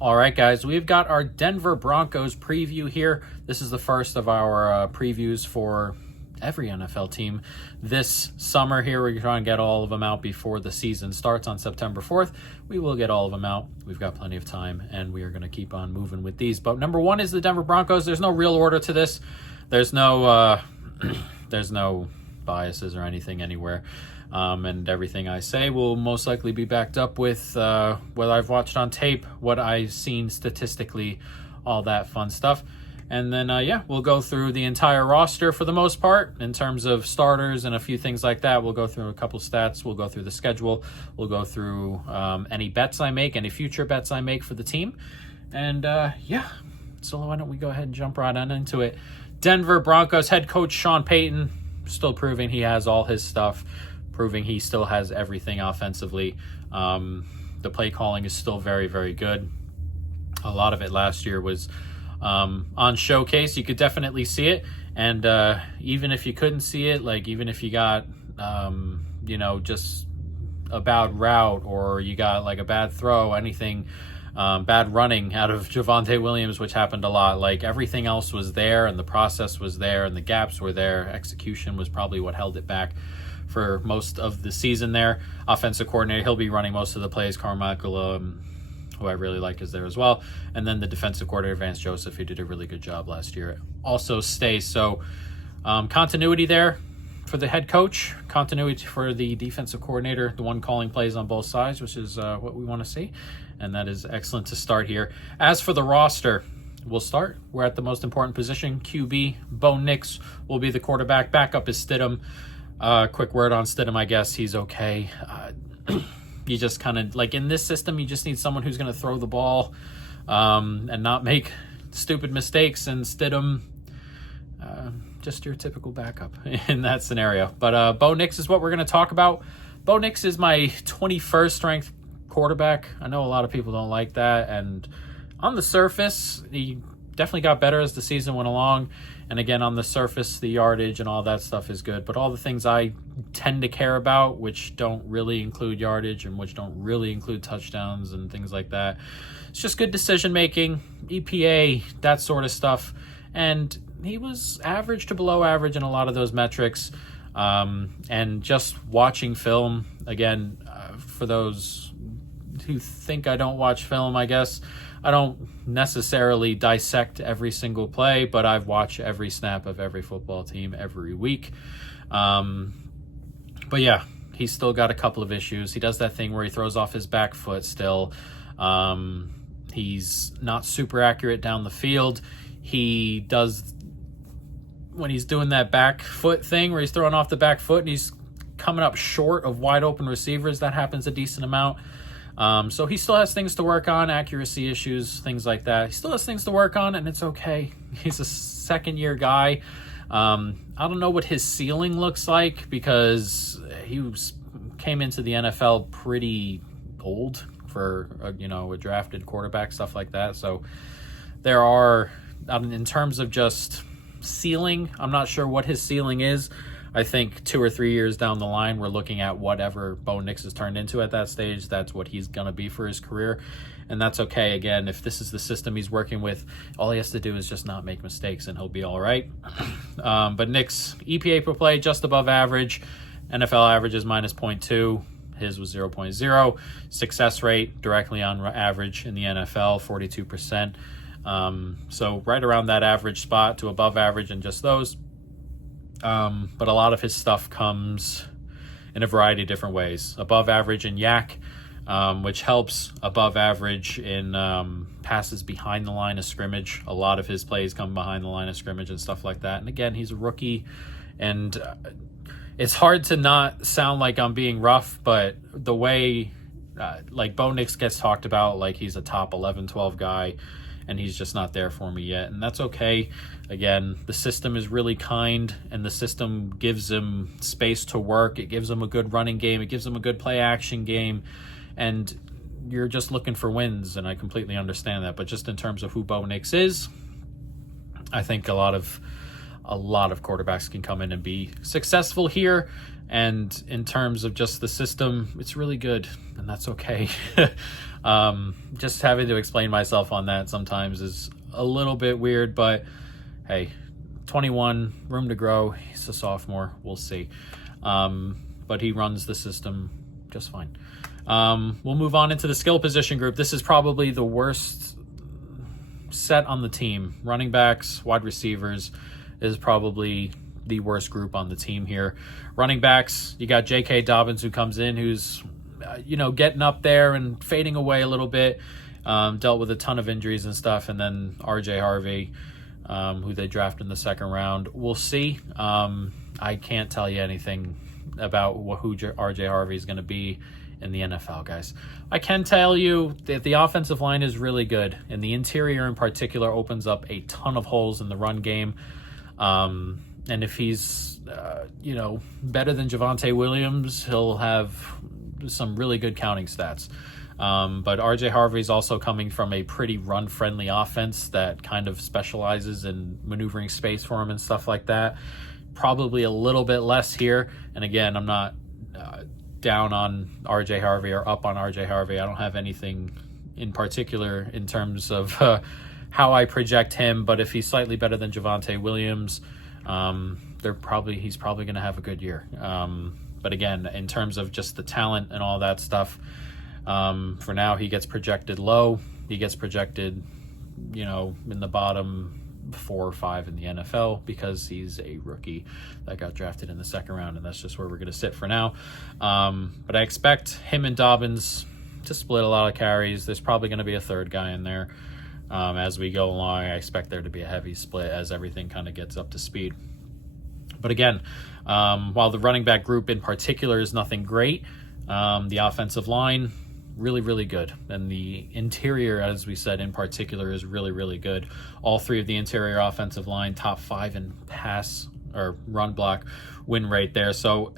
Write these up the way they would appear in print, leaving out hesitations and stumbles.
All right, guys, we've got our Denver Broncos preview here. This is the first of our previews for every NFL team this summer here. We're trying to get all of them out before the season starts on September 4th. We will get all of them out. We've got plenty of time, and we are going to keep on moving with these. But number one is the Denver Broncos. There's no real order to this. There's no there's no biases or anything anywhere. And everything I say will most likely be backed up with what I've watched on tape, what I've seen statistically, all that fun stuff. And then, we'll go through the entire roster for the most part in terms of starters and a few things like that. We'll go through a couple stats. We'll go through the schedule. We'll go through any bets I make, any future bets I make for the team. And, so why don't we go ahead and jump right on into it. Denver Broncos head coach Sean Payton, still proving he has all his stuff, proving he still has everything offensively. The play calling is still very, very good. A lot of it last year was on showcase. You could definitely see it. And even if you couldn't see it, like even if you got, just a bad route or you got like a bad throw, anything, bad running out of Javonte Williams, which happened a lot, like everything else was there and the process was there and the gaps were there. Execution was probably what held it back for most of the season there. Offensive coordinator, he'll be running most of the plays. Carmichael, who I really like, is there as well. And then the defensive coordinator, Vance Joseph, who did a really good job last year, also stays. So continuity there for the head coach, continuity for the defensive coordinator, the one calling plays on both sides, which is what we want to see. And that is excellent to start here. As for the roster, we'll start. We're at the most important position, QB. Bo Nix will be the quarterback. Backup is Stidham. Quick word on Stidham, I guess. He's okay. You just kind of, like in this system, you just need someone who's going to throw the ball and not make stupid mistakes. And Stidham, just your typical backup in that scenario. But Bo Nix is what we're going to talk about. Bo Nix is my 21st ranked quarterback. I know a lot of people don't like that. And on the surface, he definitely got better as the season went along. And again, on the surface, the yardage and all that stuff is good. But all the things I tend to care about, which don't really include yardage and which don't really include touchdowns and things like that, it's just good decision-making, EPA, that sort of stuff. And he was average to below average in a lot of those metrics. And just watching film, again, for those who think I don't watch film, I guess, I don't necessarily dissect every single play, but I've watched every snap of every football team every week. But yeah, he's still got a couple of issues. He does that thing where he throws off his back foot still. He's not super accurate down the field. He does, when he's doing that back foot thing where he's throwing off the back foot and he's coming up short of wide open receivers, that happens a decent amount. So he still has things to work on, accuracy issues, things like that. He still has things to work on, and it's okay. He's a second-year guy. I don't know what his ceiling looks like because he came into the NFL pretty old for, a drafted quarterback, stuff like that. So there are, in terms of just ceiling, I'm not sure what his ceiling is. I think 2 or 3 years down the line, we're looking at whatever Bo Nix has turned into at that stage. That's what he's going to be for his career. And that's okay. Again, if this is the system he's working with, all he has to do is just not make mistakes and he'll be all right. But Nix, EPA per play, just above average. NFL average is minus 0.2. His was 0.0. Success rate directly on average in the NFL, 42%. So right around that average spot to above average in just those. But a lot of his stuff comes in a variety of different ways. Above average in yak, which helps. Above average in passes behind the line of scrimmage. A lot of his plays come behind the line of scrimmage and stuff like that. And again, he's a rookie. And it's hard to not sound like I'm being rough, but the way like Bo Nix gets talked about like he's a top 11, 12 guy, and he's just not there for me yet. And that's okay. Again, the system is really kind, and the system gives him space to work. It gives him a good running game. It gives him a good play-action game. And you're just looking for wins, and I completely understand that. But just in terms of who Bo Nix is, I think a lot of a lot of quarterbacks can come in and be successful here. And in terms of just the system, it's really good, and that's okay. Just having to explain myself on that sometimes is a little bit weird, but hey, 21, room to grow. He's a sophomore. We'll see. But he runs the system just fine. We'll move on into the skill position group. This is probably the worst set on the team. Running backs, wide receivers is probably the worst group on the team here. Running backs, you got J.K. Dobbins, who comes in, who's getting up there and fading away a little bit. Dealt with a ton of injuries and stuff. And then R.J. Harvey, who they drafted in the second round. We'll see. I can't tell you anything about who R.J. Harvey is going to be in the NFL, guys. I can tell you that the offensive line is really good, and the interior in particular opens up a ton of holes in the run game. And if he's, better than Javonte Williams, he'll have some really good counting stats. But R.J. Harvey's also coming from a pretty run-friendly offense that kind of specializes in maneuvering space for him and stuff like that. Probably a little bit less here. And again, I'm not down on R.J. Harvey or up on R.J. Harvey. I don't have anything in particular in terms of how I project him. But if he's slightly better than Javonte Williams, he's probably going to have a good year. But again, in terms of just the talent and all that stuff, for now he gets projected low. He gets projected, in the bottom 4 or 5 in the NFL because he's a rookie that got drafted in the second round, and that's just where we're going to sit for now. But I expect him and Dobbins to split a lot of carries. There's probably going to be a third guy in there. As we go along, I expect there to be a heavy split as everything kind of gets up to speed. But again, while the running back group in particular is nothing great, the offensive line, really, really good. And the interior, as we said, in particular, is really, really good. All 3 of the interior offensive line, top 5 in pass or run block win rate there. So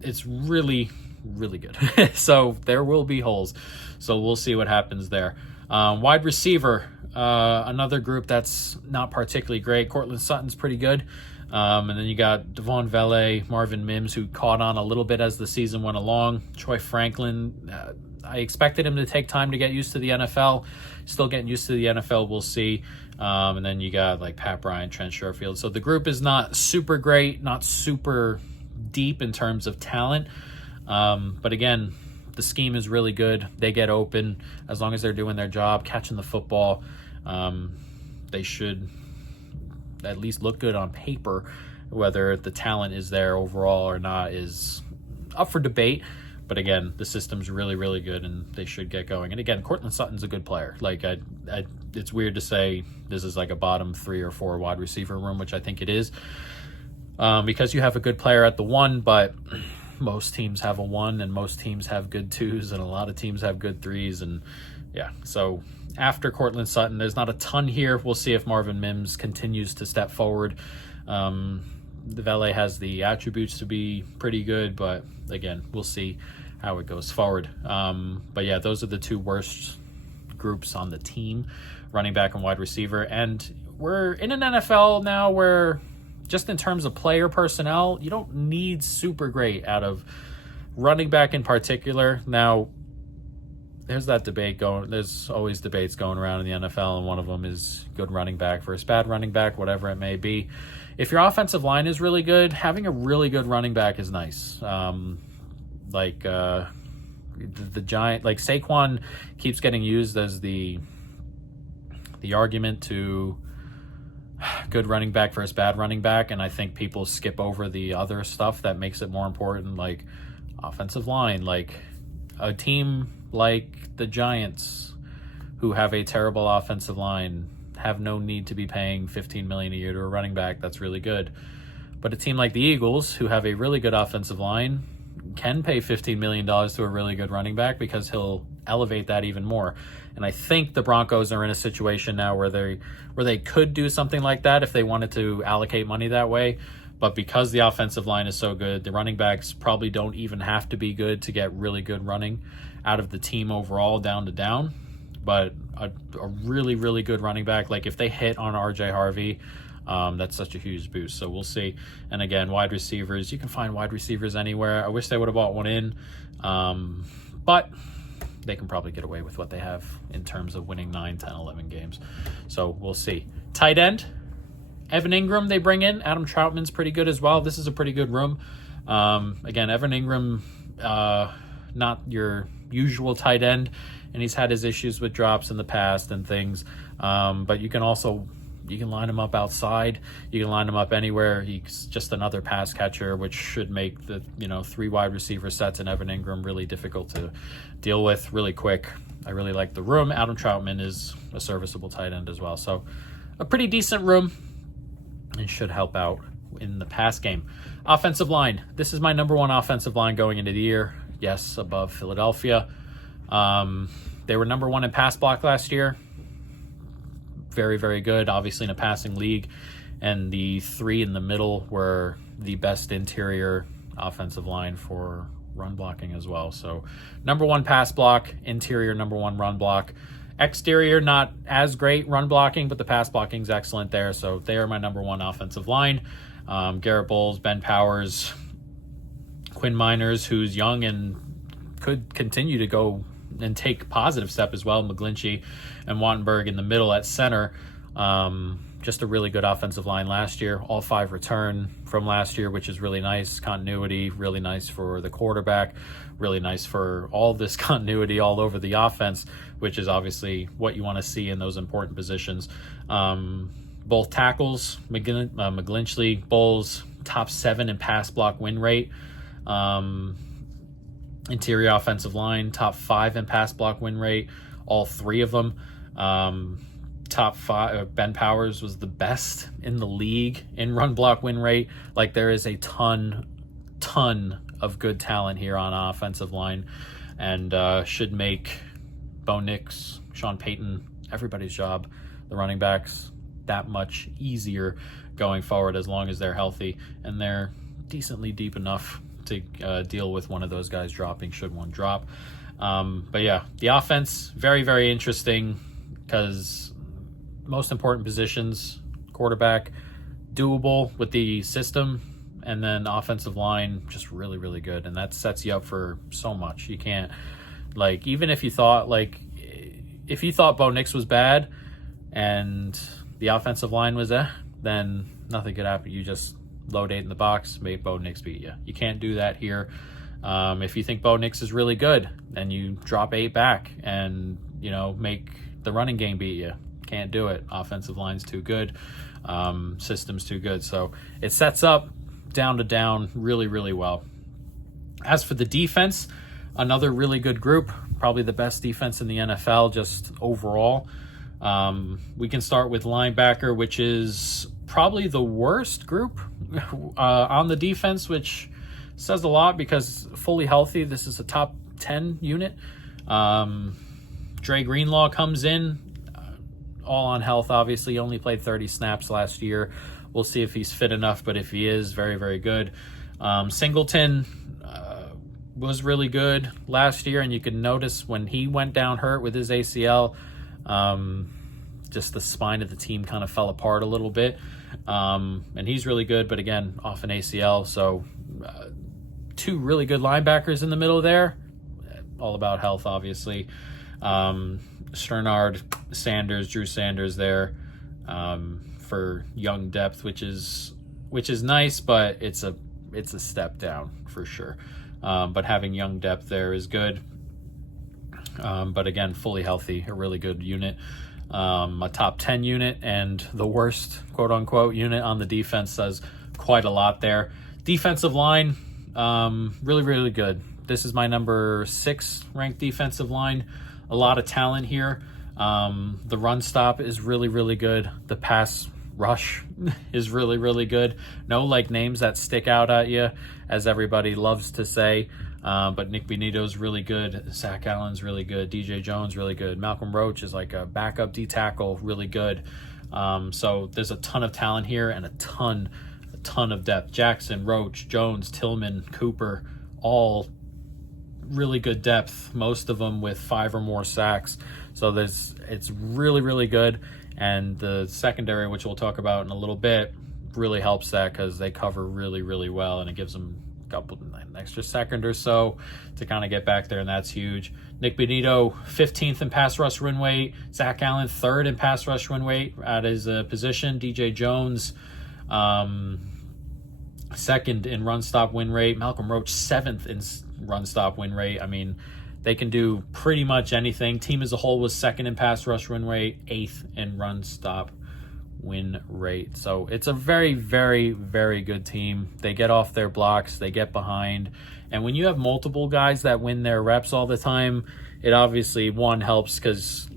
it's really, really good. So there will be holes. So we'll see what happens there. Wide receiver, another group that's not particularly great. Cortland Sutton's pretty good. And then you got Devon Vele, Marvin Mims, who caught on a little bit as the season went along. Troy Franklin, I expected him to take time to get used to the NFL. Still getting used to the NFL, we'll see. And then you got like Pat Bryant, Trent Sherfield. So the group is not super great, not super deep in terms of talent. But again, the scheme is really good. They get open as long as they're doing their job, catching the football. They should at least look good on paper. Whether the talent is there overall or not is up for debate. But again, the system's really, really good, and they should get going. And again, Cortland Sutton's a good player. Like, it's weird to say this is like a bottom 3 or 4 wide receiver room, which I think it is, because you have a good player at the 1, but most teams have a 1, and most teams have good 2s, and a lot of teams have good 3s, and yeah. So after Cortland Sutton, there's not a ton here. We'll see if Marvin Mims continues to step forward. The Valet has the attributes to be pretty good, but again, we'll see how it goes forward. But yeah, those are the 2 worst groups on the team, running back and wide receiver. And we're in an NFL now where, just in terms of player personnel, you don't need super great out of running back in particular. Now, there's that debate going. There's always debates going around in the NFL, and one of them is good running back versus bad running back, whatever it may be. If your offensive line is really good, having a really good running back is nice. The Giant, like Saquon keeps getting used as the argument to good running back versus bad running back, and I think people skip over the other stuff that makes it more important, like offensive line. Like a team like the Giants, who have a terrible offensive line, have no need to be paying $15 million a year to a running back that's really good. But a team like the Eagles, who have a really good offensive line, can pay $15 million to a really good running back because he'll elevate that even more. And I think the Broncos are in a situation now where they could do something like that if they wanted to allocate money that way. But because the offensive line is so good, the running backs probably don't even have to be good to get really good running out of the team overall, down to down. But a really, really good running back, like if they hit on R.J. Harvey, That's such a huge boost. So we'll see. And again, wide receivers, you can find wide receivers anywhere. I wish they would have bought one in, but they can probably get away with what they have in terms of winning 9, 10, 11 games. So we'll see. Tight end, Evan Ingram they bring in. Adam Troutman's pretty good as well. This is a pretty good room. Again, Evan Ingram, not your usual tight end, and he's had his issues with drops in the past and things. But you can line him up outside. You can line him up anywhere. He's just another pass catcher, which should make the 3 wide receiver sets and Evan Ingram really difficult to deal with really quick. I really like the room. Adam Troutman is a serviceable tight end as well. So a pretty decent room and should help out in the pass game. Offensive line. This is my number 1 offensive line going into the year. Yes, above Philadelphia. They were number 1 in pass block last year. Very, very good, obviously in a passing league. And the 3 in the middle were the best interior offensive line for run blocking as well. So number 1 pass block, interior number 1 run block. Exterior, not as great run blocking, but the pass blocking is excellent there. So they are my number 1 offensive line. Garrett Bowles, Ben Powers, Quinn Miners, who's young and could continue to go and take positive step as well. McGlinchey and Wattenberg in the middle at center. Just a really good offensive line last year. All 5 return from last year, which is really nice. Continuity, really nice for the quarterback. Really nice for all this continuity all over the offense, which is obviously what you want to see in those important positions. Both tackles, McGlinchey, Bowles, top 7 in pass block win rate. Interior offensive line, top 5 in pass block win rate, all 3 of them. Top 5, Ben Powers was the best in the league in run block win rate. Like, there is a ton of good talent here on offensive line, and should make Bo Nix, Sean Payton, everybody's job, the running backs, that much easier going forward as long as they're healthy and they're decently deep enough to deal with one of those guys dropping should one drop. But yeah, the offense, very, very interesting because most important positions, quarterback, doable with the system, and then offensive line, just really, really good. And that sets you up for so much. You can't, like, even if you thought, if you thought Bo Nix was bad and the offensive line was then nothing could happen. You just load 8 in the box, make Bo Nix beat you. You can't do that here. If you think Bo Nix is really good, then you drop 8 back and, make the running game beat you. Can't do it. Offensive line's too good. System's too good. So it sets up down to down really, really well. As for the defense, another really good group, probably the best defense in the NFL just overall. We can start with linebacker, which is probably the worst group on the defense, which says a lot because fully healthy, this is a top 10 unit. Dre Greenlaw comes in, all on health, obviously. He only played 30 snaps last year. We'll see if he's fit enough, but if he is, very, very good. Singleton was really good last year, and you can notice when he went down hurt with his ACL, just the spine of the team kind of fell apart a little bit. And he's really good, but again, off an ACL. So 2 really good linebackers in the middle there. All about health, obviously. Sternard, Sanders, Drew Sanders there for young depth, which is nice, but it's a step down for sure. But having young depth there is good. But again, fully healthy, a really good unit. A top 10 unit, and the worst quote-unquote unit on the defense says quite a lot there. Defensive line, really, really good. This is my number 6 ranked defensive line. A lot of talent here. The run stop is really, really good. The pass rush is really, really good. No names that stick out at you, as everybody loves to say. But Nick Benito's really good. Zach Allen's really good. DJ Jones really good. Malcolm Roach is like a backup D-tackle, really good. So there's a ton of talent here and a ton of depth. Jackson, Roach, Jones, Tillman, Cooper, all really good depth, most of them with 5 or more sacks. So it's really, really good. And the secondary, which we'll talk about in a little bit, really helps that because they cover really, really well, and it gives them a couple an extra second or so to kind of get back there, and that's huge. Nick Bonito, 15th in pass rush win rate. Zach Allen, 3rd in pass rush win rate at his position. DJ Jones, 2nd in run stop win rate. Malcolm Roach, 7th in run stop win rate. I mean, they can do pretty much anything. Team as a whole was 2nd in pass rush win rate, 8th in run stop win rate. So it's a very, very, very good team. They get off their blocks, they get behind. And when you have multiple guys that win their reps all the time, it obviously, one, helps because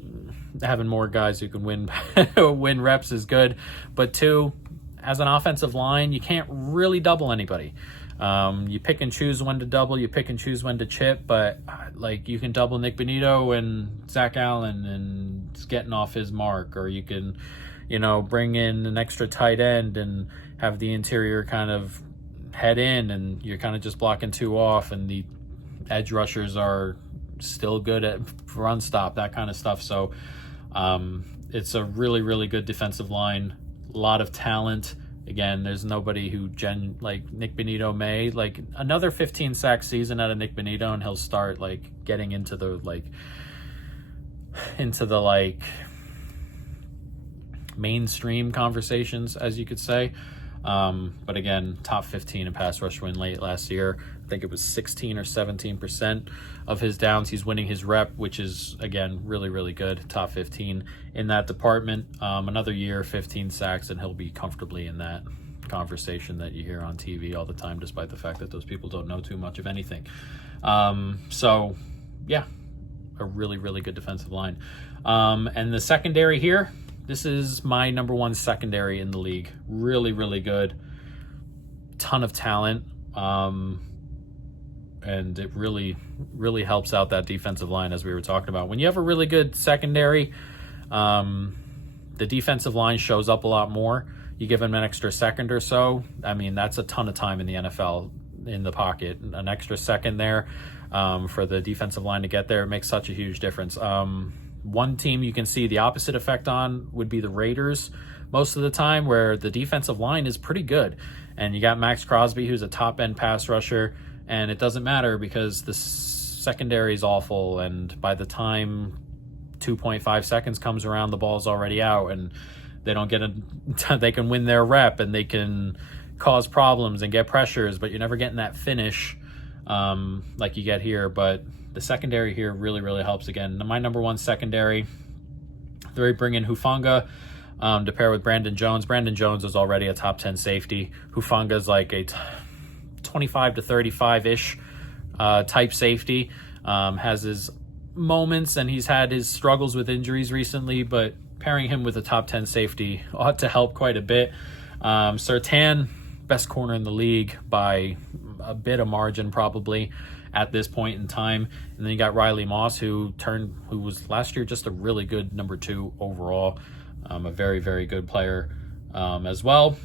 having more guys who can win reps is good. But two, as an offensive line, you can't really double anybody. You pick and choose when to double, you pick and choose when to chip, but like you can double Nick Bonito and Zach Allen and it's getting off his mark, or you can, bring in an extra tight end and have the interior kind of head in and you're kind of just blocking 2 off, and the edge rushers are still good at run stop, that kind of stuff. So it's a really, really good defensive line, a lot of talent. Again, there's nobody who like Nick Bonito may, like another 15 sack season out of Nick Bonito and he'll start like getting into the mainstream conversations, as you could say. But again, top 15 in pass rush win late last year. I think it was 16 or 17% of his downs he's winning his rep, which is, again, really, really good. Top 15 in that department. Another year, 15 sacks, and he'll be comfortably in that conversation that you hear on TV all the time, despite the fact that those people don't know too much of anything. So, yeah, a really, really good defensive line. And the secondary here, this is my number 1 secondary in the league. Really, really good. Ton of talent. And it really, really helps out that defensive line, as we were talking about. When you have a really good secondary, the defensive line shows up a lot more. You give them an extra second or so. I mean, that's a ton of time in the NFL in the pocket. An extra second there for the defensive line to get there, it makes such a huge difference. One team you can see the opposite effect on would be the Raiders most of the time, where the defensive line is pretty good. And you got Max Crosby, who's a top-end pass rusher, and it doesn't matter because the secondary is awful, and by the time 2.5 seconds comes around, the ball's already out, and they don't get they can win their rep, and they can cause problems and get pressures, but you're never getting that finish like you get here. But the secondary here really, really helps. Again, my number 1 secondary, they bring in Hufanga to pair with Brandon Jones. Brandon Jones is already a top 10 safety. Hufanga's like a 25 to 35-ish type safety. Has his moments and he's had his struggles with injuries recently, but pairing him with a top 10 safety ought to help quite a bit. Surtain, best corner in the league by a bit of margin probably at this point in time. And then you got Riley Moss, who was last year just a really good number 2 overall. A very, very good player as well.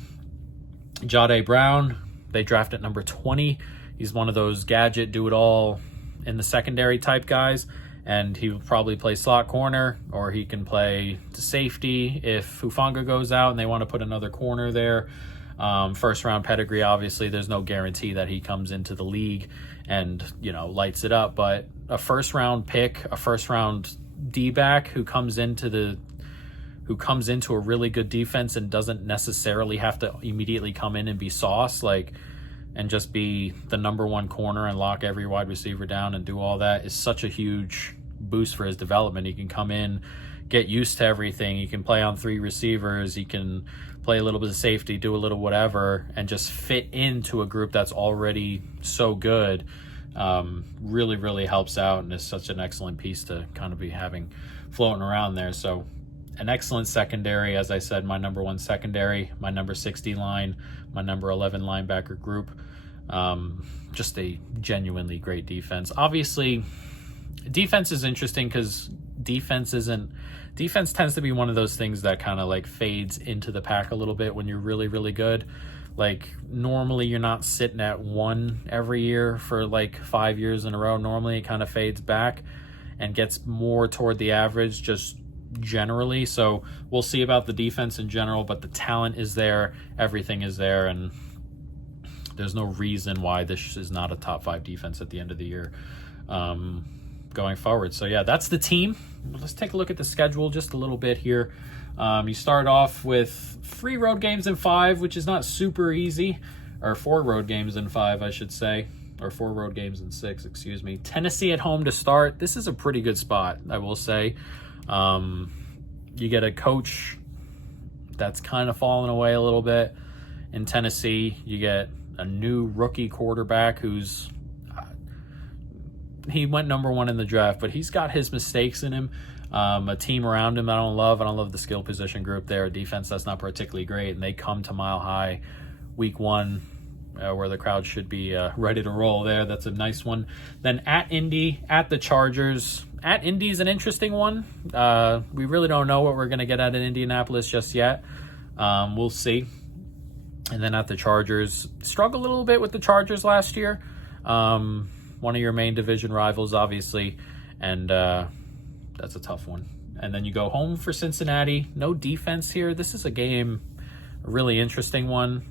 Jahdae Brown, they draft at number 20. He's one of those gadget, do-it-all in the secondary type guys, and he will probably play slot corner, or he can play safety if Hufanga goes out and they want to put another corner there. First-round pedigree, obviously. There's no guarantee that he comes into the league and, lights it up, but a first-round pick, a first-round D-back who comes into a really good defense and doesn't necessarily have to immediately come in and be sauce, and just be the number 1 corner and lock every wide receiver down and do all that, is such a huge boost for his development. He can come in, get used to everything. He can play on 3 receivers. He can play a little bit of safety, do a little whatever, and just fit into a group that's already so good. Really, really helps out, and is such an excellent piece to kind of be having floating around there. So an excellent secondary, as I said, my number 1 secondary, my number 60 line, my number 11 linebacker group. Just a genuinely great defense. Obviously, defense is interesting because defense tends to be one of those things that kind of fades into the pack a little bit when you're really, really good. Like, normally you're not sitting at 1 every year for like 5 years in a row. Normally it kind of fades back and gets more toward the average just generally. So we'll see about the defense in general, but the talent is there, everything is there, and there's no reason why this is not a top 5 defense at the end of the year going forward. So yeah, that's the team. Let's take a look at the schedule just a little bit here. You start off with 3 road games in 5, which is not super easy, or 4 road games in 5, I should say, or 4 road games in 6, excuse me. Tennessee at home to start. This is a pretty good spot, I will say. You get a coach that's kind of fallen away a little bit in Tennessee. You get a new rookie quarterback who's he went number 1 in the draft, but he's got his mistakes in him. A team around him I don't love the skill position group there. A defense that's not particularly great, and they come to Mile High week 1 where the crowd should be ready to roll there. That's a nice one. Then at Indy, at the Chargers. At Indy's an interesting one. We really don't know what we're going to get out of Indianapolis just yet. We'll see. And then at the Chargers, struggled a little bit with the Chargers last year. One of your main division rivals, obviously, and that's a tough one. And then you go home for Cincinnati. No defense here. This is a game, a really interesting one.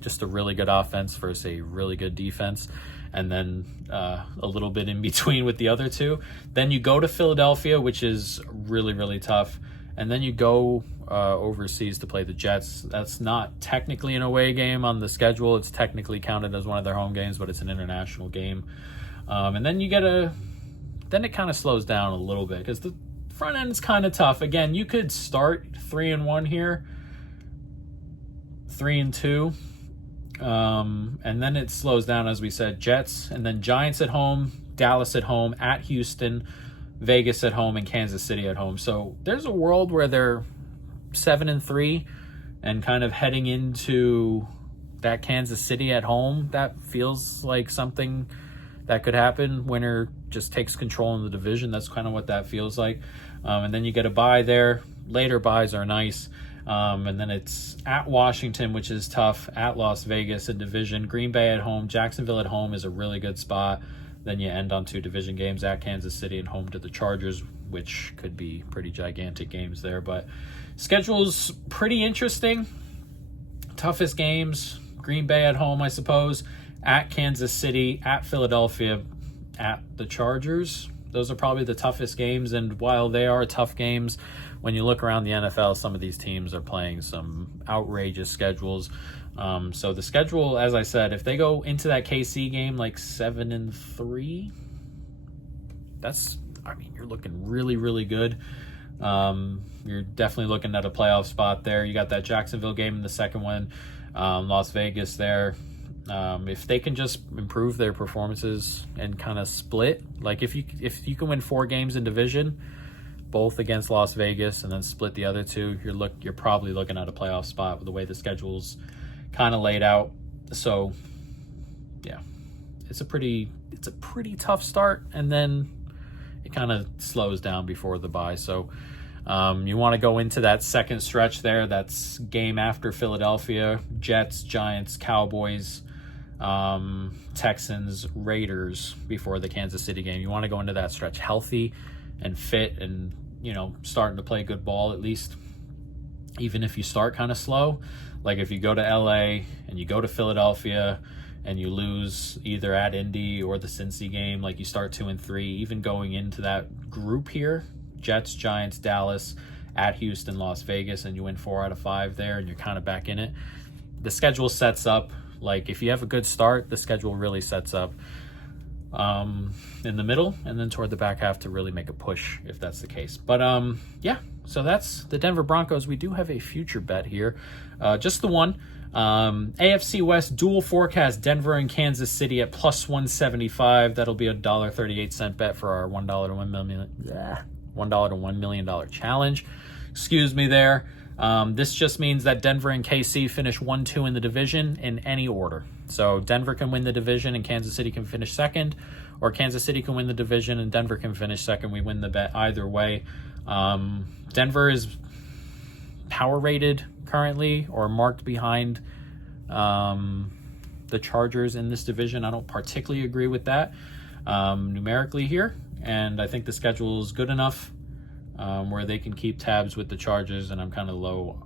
Just a really good offense versus a really good defense. And then a little bit in between with the other two. Then you go to Philadelphia, which is really, really tough. And then you go overseas to play the Jets. That's not technically an away game on the schedule. It's technically counted as one of their home games, but it's an international game. And then you get then it kind of slows down a little bit because the front end is kind of tough. Again, you could start 3-1 here, 3-2. And then it slows down, as we said. Jets, and then Giants at home, Dallas at home, at Houston, Vegas at home, and Kansas City at home. So there's a world where they're 7-3 and kind of heading into that Kansas City at home. That feels like something that could happen. Winner just takes control in the division. That's kind of what that feels like. And then you get a bye there. Later byes are nice. And then it's at Washington, which is tough, at Las Vegas, a division, Green Bay at home, Jacksonville at home is a really good spot. Then you end on 2 division games at Kansas City and home to the Chargers, which could be pretty gigantic games there. But schedule's pretty interesting. Toughest games, Green Bay at home, I suppose, at Kansas City, at Philadelphia, at the Chargers. Those are probably the toughest games, and while they are tough games, when you look around the NFL, some of these teams are playing some outrageous schedules. So the schedule, as I said, if they go into that KC game like 7-3, you're looking really, really good. You're definitely looking at a playoff spot there. You got that Jacksonville game in the second one, Las Vegas there. If they can just improve their performances and kind of split, like if you can win 4 games in division, both against Las Vegas, and then split the other 2, you're probably looking at a playoff spot with the way the schedule's kind of laid out. So yeah, it's a pretty tough start, and then it kind of slows down before the bye. So you want to go into that second stretch there. That's game after Philadelphia, Jets, Giants, Cowboys, Texans, Raiders before the Kansas City game. You want to go into that stretch healthy and fit and, starting to play good ball, at least, even if you start kind of slow. Like if you go to LA and you go to Philadelphia and you lose either at Indy or the Cincy game, like you start 2-3, even going into that group here, Jets, Giants, Dallas, at Houston, Las Vegas, and you win 4 out of 5 there and you're kind of back in it. The schedule sets up, like if you have a good start, the schedule really sets up in the middle and then toward the back half to really make a push if that's the case. But yeah, so that's the Denver Broncos. We do have a future bet here, just the one. AFC West dual forecast, Denver and Kansas City at plus 175. That'll be a $1.38 bet for our $1 to $1 million challenge. Excuse me there. This just means that Denver and KC finish 1-2 in the division in any order. So Denver can win the division and Kansas City can finish second, or Kansas City can win the division and Denver can finish second. We win the bet either way. Denver is power rated currently or marked behind the Chargers in this division. I don't particularly agree with that numerically here, and I think the schedule is good enough where they can keep tabs with the Chargers, and I'm kind of low,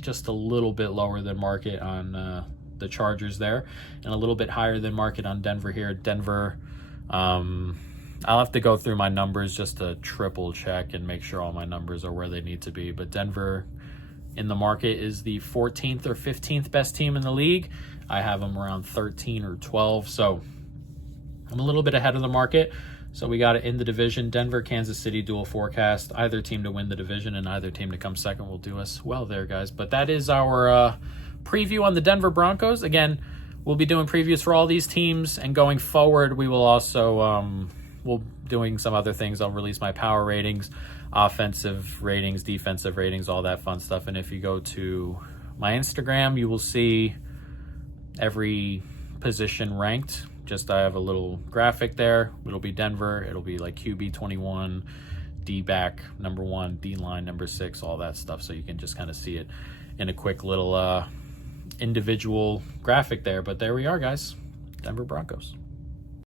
just a little bit lower than market on the Chargers there, and a little bit higher than market on Denver here. Denver, I'll have to go through my numbers just to triple check and make sure all my numbers are where they need to be, but Denver in the market is the 14th or 15th best team in the league. I have them around 13 or 12, so I'm a little bit ahead of the market. So we got it in the division, Denver, Kansas City, dual forecast. Either team to win the division and either team to come second will do us well there, guys. But that is our preview on the Denver Broncos. Again, we'll be doing previews for all these teams, and going forward, we will also we'll doing some other things. I'll release my power ratings, offensive ratings, defensive ratings, all that fun stuff. And if you go to my Instagram, you will see every position ranked. Just I have a little graphic there. It'll be Denver. It'll be like QB 21, D back number 1, D line number 6, all that stuff. So you can just kind of see it in a quick little individual graphic there. But there we are, guys. Denver Broncos.